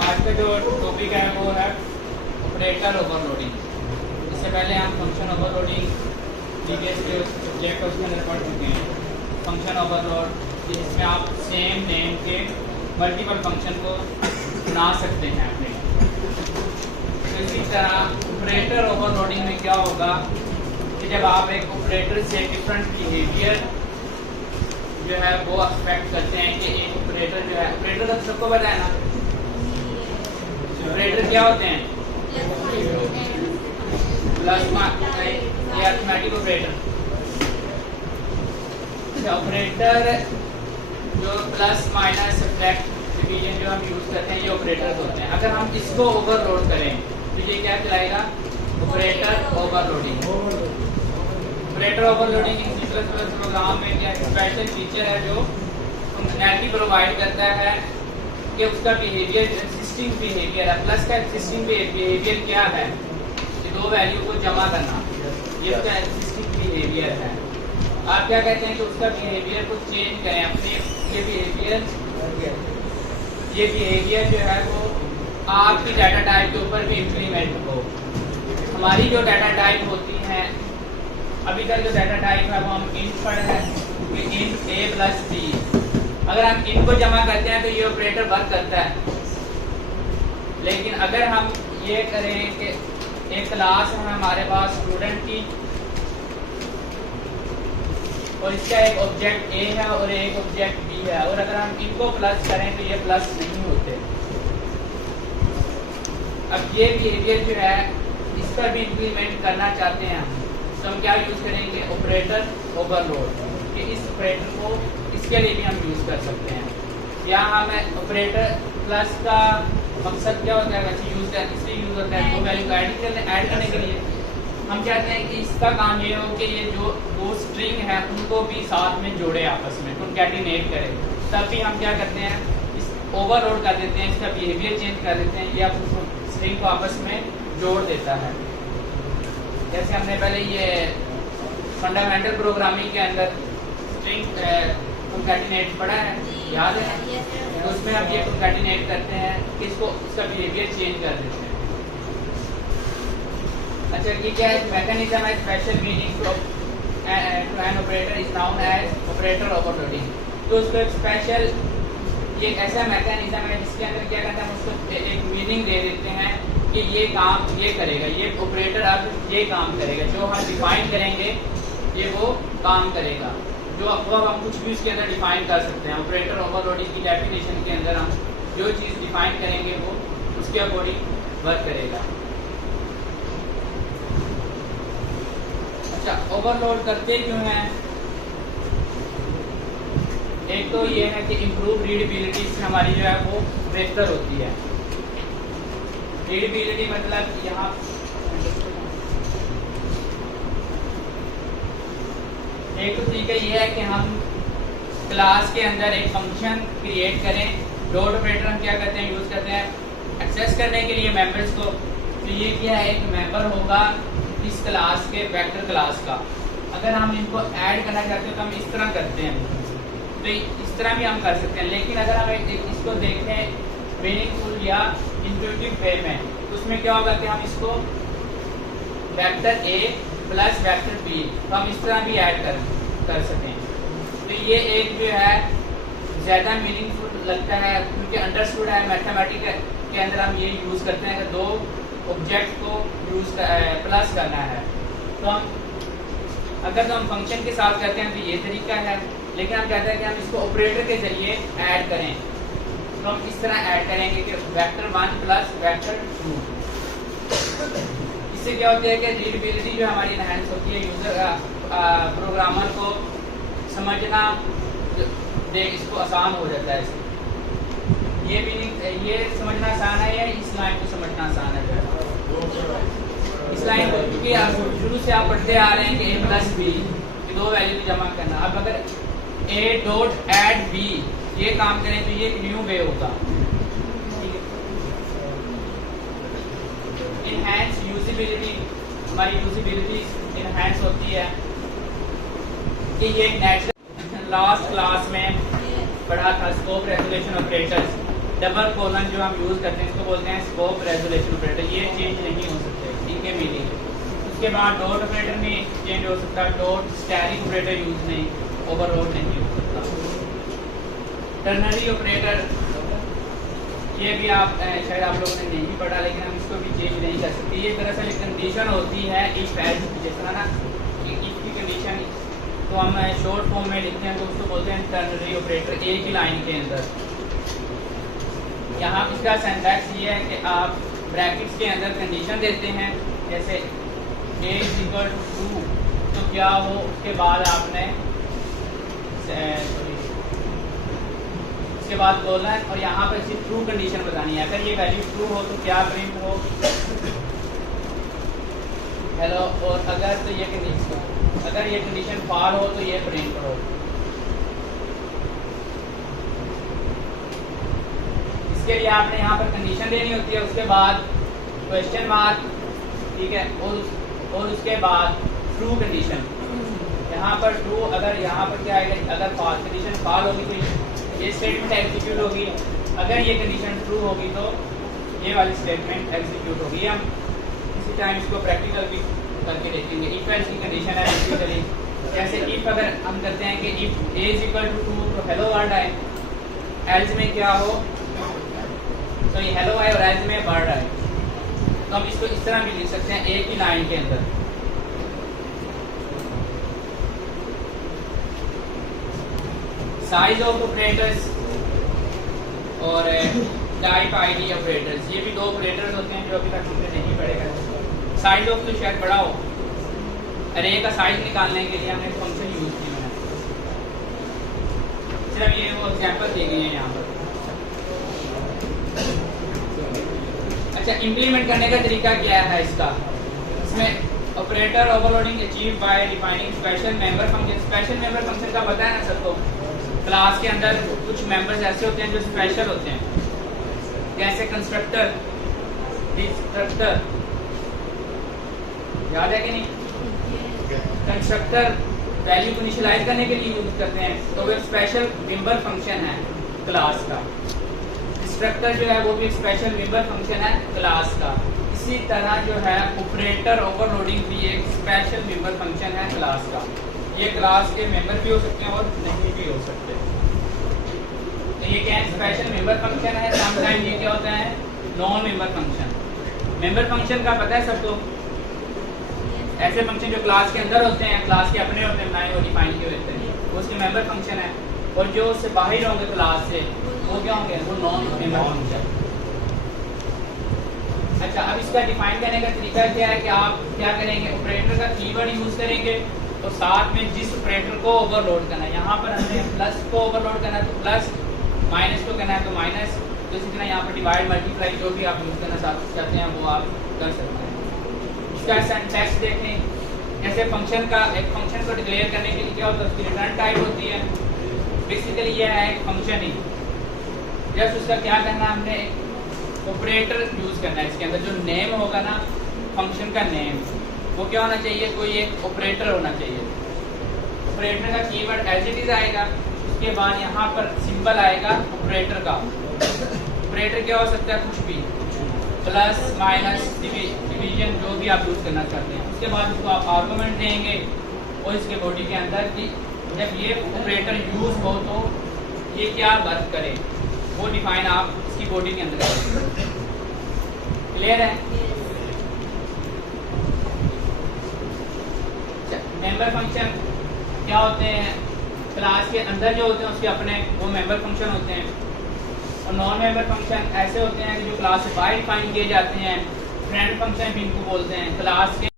आज का जो टॉपिक है वो है ऑपरेटर ओवरलोडिंग। इससे पहले हम फंक्शन ओवरलोडिंग प्रीवियस सब्जेक्ट उसके अंदर पढ़ चुके हैं। फंक्शन ओवरलोड जिसमें आप सेम नेम के मल्टीपल फंक्शन को बना सकते हैं अपने। तो इसी तरह ऑपरेटर ओवरलोडिंग में क्या होगा कि जब आप एक ऑपरेटर से डिफरेंट बिहेवियर जो है वो एक्सपेक्ट करते हैं कि एक ऑपरेटर जो है, ऑपरेटर तो सबको पता है ना, ऑपरेटर क्या होते हैं? प्लस ये अरिथमेटिक ऑपरेटर। ऑपरेटर जो प्लस माइनस सब्ट्रैक्ट डिवीजन जो हम यूज करते हैं ये ऑपरेटर्स होते हैं। अगर हम इसको ओवरलोड करें तो ये क्या कहलाएगा? Operator overloading. Operator overloading C plus plus program में क्या स्पेशल फीचर है जो फंक्शनैलिटी प्रोवाइड करता है कि उसका बिहेवियर एग्जिस्टिंग बिहेवियर है। प्लस का एग्जिस्टिंग बिहेवियर क्या है? ये दो वैल्यू को जमा करना, ये उसका एग्जिस्टिंग बिहेवियर है। आप क्या कहते हैं कि उसका बिहेवियर को चेंज करें अपने। ये बिहेवियर जो है वो आपकी डाटा टाइप के ऊपर भी इम्प्लीमेंट हो। हमारी जो डाटा टाइप होती हैं अभी तक जो डाटा टाइप है वो हम इंट पढ़ है कि इंट a प्लस b। अगर हम इन को जमा करते हैं तो ये ऑपरेटर वर्क करता है। लेकिन अगर हम ये करें कि एक क्लास है हमारे पास स्टूडेंट की और इसका एक ऑब्जेक्ट a है और एक ऑब्जेक्ट b है, और अगर हम इनको प्लस करें तो ये प्लस नहीं होते। अब ये बिहेवियर जो है इस पर भी इम्प्लीमेंट करना चाहते हैं हम, तो हम क्या यूज करेंगे? Operator overload. कि इस ऑपरेटर को इसके लिए भी हम यूज कर सकते हैं। या हमें ऑपरेटर प्लस का मकसद क्या होता है? वैसे यूज इसलिए यूज होता है दो वैल्यू ऐड करने के लिए। हम चाहते हैं कि इसका काम ये हो कि ये जो दो स्ट्रिंग है उनको भी साथ में जोड़े, आपस में कॉन्कैटिनेट करें। तब भी हम क्या करते हैं? इस ओवरलोड कर देते हैं, इसका बिहेवियर चेंज कर देते हैं, या स्ट्रिंग को आपस में जोड़ देता है। जैसे हमने पहले ये फंडामेंटल प्रोग्रामिंग के अंदर स्ट्रिंग कॉन्कैटिनेट पढ़ा है, याद है? तो उसमें हम ये कॉन्कैटिनेट करते हैं कि इसको उसका बिहेवियर चेंज कर देते हैं। अच्छा, ये क्या है? मैकेनिज्म है special meaning to an operator is known as operator overloading. तो उसको एक स्पेशल ये ऐसा मैकेनिज्म है जिसके अंदर क्या करते हैं? उसको एक मीनिंग दे देते हैं कि ये काम ये करेगा, ये ऑपरेटर अब ये काम करेगा। जो हम डिफाइन करेंगे ये वो काम करेगा। जो अब हम कुछ भी उसके अंदर डिफाइन कर सकते हैं। ऑपरेटर ओवरलोडिंग की डेफिनेशन के अंदर हम जो चीज़ डिफाइन करेंगे वो उसके अकॉर्डिंग वर्क करेगा। अच्छा, ओवरलोड करते क्यों हैं? एक तो ये है कि इम्प्रूव रीडेबिलिटी से हमारी जो है वो बेहतर होती है। रीडेबिलिटी मतलब यहाँ एक तो तरीका ये है कि हम क्लास के अंदर एक फंक्शन क्रिएट करें। डॉट ऑपरेटर हम क्या करते हैं? यूज करते हैं एक्सेस करने के लिए मेंबर्स को। तो ये क्या है? एक मेंबर होगा इस क्लास के वेक्टर क्लास का। अगर हम इनको ऐड करना चाहते हैं तो हम इस तरह करते हैं, तो इस तरह भी हम कर सकते हैं। लेकिन अगर हम इसको देखें मीनिंगफुल या इंट्यूटिव वे में, तो उसमें क्या होगा कि हम इसको vector a plus vector b तो हम इस तरह भी ऐड कर सकें। तो ये एक जो है ज़्यादा मीनिंगफुल लगता है क्योंकि अंडरस्टूड है। मैथमेटिक्स के अंदर हम ये यूज़ करते हैं कि दो ऑब्जेक्ट को प्लस करना है। तो हम अगर तो हम फंक्शन के साथ करते हैं तो ये तरीका है, लेकिन हम कहते हैं कि हम इसको ऑपरेटर के जरिए ऐड करें। तो हम इस तरह ऐड करेंगे कि वेक्टर 1 प्लस वेक्टर 2। इससे क्या होता है कि रीडेबिलिटी जो हमारी एनहांस होती है, यूजर प्रोग्रामर को समझना इसको आसान हो जाता है। ये समझना आसान है या इस लाइन को समझना आसान है? इस लाइन को क्योंकि आप शुरू से आप पढ़ते आ रहे हैं कि a प्लस b की दो वैल्यू जमा करना। अब अगर a डॉट ऐड b ये काम करें तो ये न्यू वे होगा। इनहैंस यूजिबिलिटी, हमारी यूजिबिलिटी इनहैंस होती है कि ये नेचुरल। लास्ट क्लास में scope resolution operators, double colon जो हम यूज़ करते हैं इसको बोलते हैं स्कोप रेजोल्यूशन ऑपरेटर, ये चेंज नहीं हो सकते इनके मीनिंग। उसके बाद डॉट ऑपरेटर में चेंज हो सकता है, डॉट स्टैरिक ऑपरेटर यूज़ नहीं, ओवरलोड नहीं हो सकता। टर्नरी ऑपरेटर ये भी आप शायद आप लोगों ने नहीं पढ़ा, लेकिन हम इसको भी चेंज नहीं कर सकते। ये दरअसल एक कंडीशन होती है इफ एल्स की, जिस तरह ना इफ की कंडीशन तो हम शॉर्ट फॉर्म में लिखते हैं तो उसको बोलते हैं टर्नरी ऑपरेटर एक ही लाइन के अंदर। यहाँ इसका सिंटैक्स ये है कि आप ब्रैकेट्स के अंदर कंडीशन देते हैं, जैसे a = 2 तो क्या हो, उसके बाद आपने उसके बाद कोलन और यहाँ पर सिर्फ ट्रू कंडीशन बतानी है। अगर ये वैल्यू ट्रू हो तो क्या प्रिंट हो, हेलो, और अगर तो ये कंडीशन, अगर ये कंडीशन फॉल हो तो ये प्रिंट हो। इसके लिए आपने यहाँ पर कंडीशन देनी होती है, उसके बाद क्वेश्चन मार्क, ठीक है, और उसके बाद ट्रू कंडीशन। यहाँ पर ट्रू, अगर यहाँ पर क्या आएगा, अगर फॉल्स कंडीशन फॉल होगी तो ये स्टेटमेंट एग्जीक्यूट होगी, अगर ये कंडीशन ट्रू होगी तो ये वाली स्टेटमेंट एग्जीक्यूट होगी। हम इसी टाइम इसको प्रैक्टिकल भी करके देखेंगे। इफ एल्स की कंडीशन है बेसिकली, जैसे इफ अगर हम करते हैं कि इफ a = 2 तो हेलो वर्ल्ड आए, एल्स में क्या हो तो ये हेलो आए और एल्स में वर्ड आए, तो हम इसको इस तरह भी लिख सकते हैं एक ही लाइन के अंदर। साइज ऑफ ऑपरेटर्स और टाइप आईडी ऑपरेटर्स, ये भी दो ऑपरेटर्स होते हैं जो अभी तक हमने नहीं पढ़ेगा। साइज ऑफ तो शायद बड़ा हो, अरे का साइज निकालने के लिए हमने फंक्शन यूज किया है, सिर्फ ये वो एग्जांपल दी गई है यहाँ पर। अच्छा, इम्प्लीमेंट करने का तरीका क्या है इसका, इसमें operator overloading achieve by defining special member function. Special member function का पता है ना सबको, क्लास के अंदर कुछ मेंबर्स ऐसे होते हैं जो स्पेशल होते हैं, जैसे कंस्ट्रक्टर, डिस्ट्रक्टर, याद है कि नहीं? कंस्ट्रक्टर वैल्यू को इनिशियलाइज करने के लिए यूज करते हैं, तो वो एक स्पेशल मेंबर फंक्शन है क्लास का। डिस्ट्रक्टर जो है वो भी एक स्पेशल मेंबर फंक्शन है क्लास का। इसी तरह जो है ऑपरेटर ओवरलोडिंग भी एक स्पेशल मेंबर फंक्शन है क्लास का। ये क्लास के मेंबर भी हो सकते हैं और नहीं भी हो सकते। तो ये क्या है, स्पेशल मेंबर फंक्शन है। समटाइम ये क्या होता है, non member function. Member function का पता है सबको, ऐसे फंक्शन जो क्लास के अंदर होते हैं, क्लास के अपने होते हैं, बनाए और डिफाइन किए होते हैं, वो उसके मेंबर फंक्शन है। और जो उससे बाहर होंगे क्लास से, वो क्या होंगे, वो नॉन मेंबर फंक्शन। अच्छा, अब इसका डिफाइन करने का तरीका क्या है कि आप क्या करेंगे, ऑपरेटर का कीवर्ड यूज करेंगे और साथ में जिस ऑपरेटर को ओवरलोड करना है, यहाँ पर हमें प्लस को ओवरलोड करना है तो प्लस, माइनस को करना है तो माइनस, तो इसी तरह यहाँ पर डिवाइड मल्टीप्लाई जो भी आप यूज करना चाहते हैं वो आप कर सकते हैं। इसका सिंटैक्स देखें, जैसे फंक्शन का, एक फंक्शन को डिक्लेयर करने के लिए क्या होता है, उसकी रिटर्न टाइप होती है। बेसिकली ये है एक फंक्शन ही, जस्ट उसका क्या करना है, हमने ऑपरेटर यूज करना है। इसके अंदर जो नेम होगा ना, फंक्शन का नेम, वो क्या होना चाहिए, कोई एक ऑपरेटर होना चाहिए। ऑपरेटर का कीवर्ड एज इट इज आएगा, उसके बाद यहाँ पर सिंबल आएगा ऑपरेटर का। ऑपरेटर क्या हो सकता है, कुछ भी, प्लस, माइनस, डिवीजन, जो भी आप यूज करना चाहते हैं। उसके बाद इसको आप आर्गुमेंट देंगे और इसके बॉडी के अंदर कि जब ये ऑपरेटर यूज हो तो ये क्या वर्क करे, वो डिफाइन आप इसकी बॉडी के अंदर करेंगे। क्लियर है? मेंबर फंक्शन क्या होते हैं, क्लास के अंदर जो होते हैं उसके अपने वो मेंबर फंक्शन होते हैं। और नॉन मेंबर फंक्शन ऐसे होते हैं कि जो क्लास से बाहर डिफाइन किए जाते हैं। फ्रेंड फंक्शन भी इनको बोलते हैं, क्लास के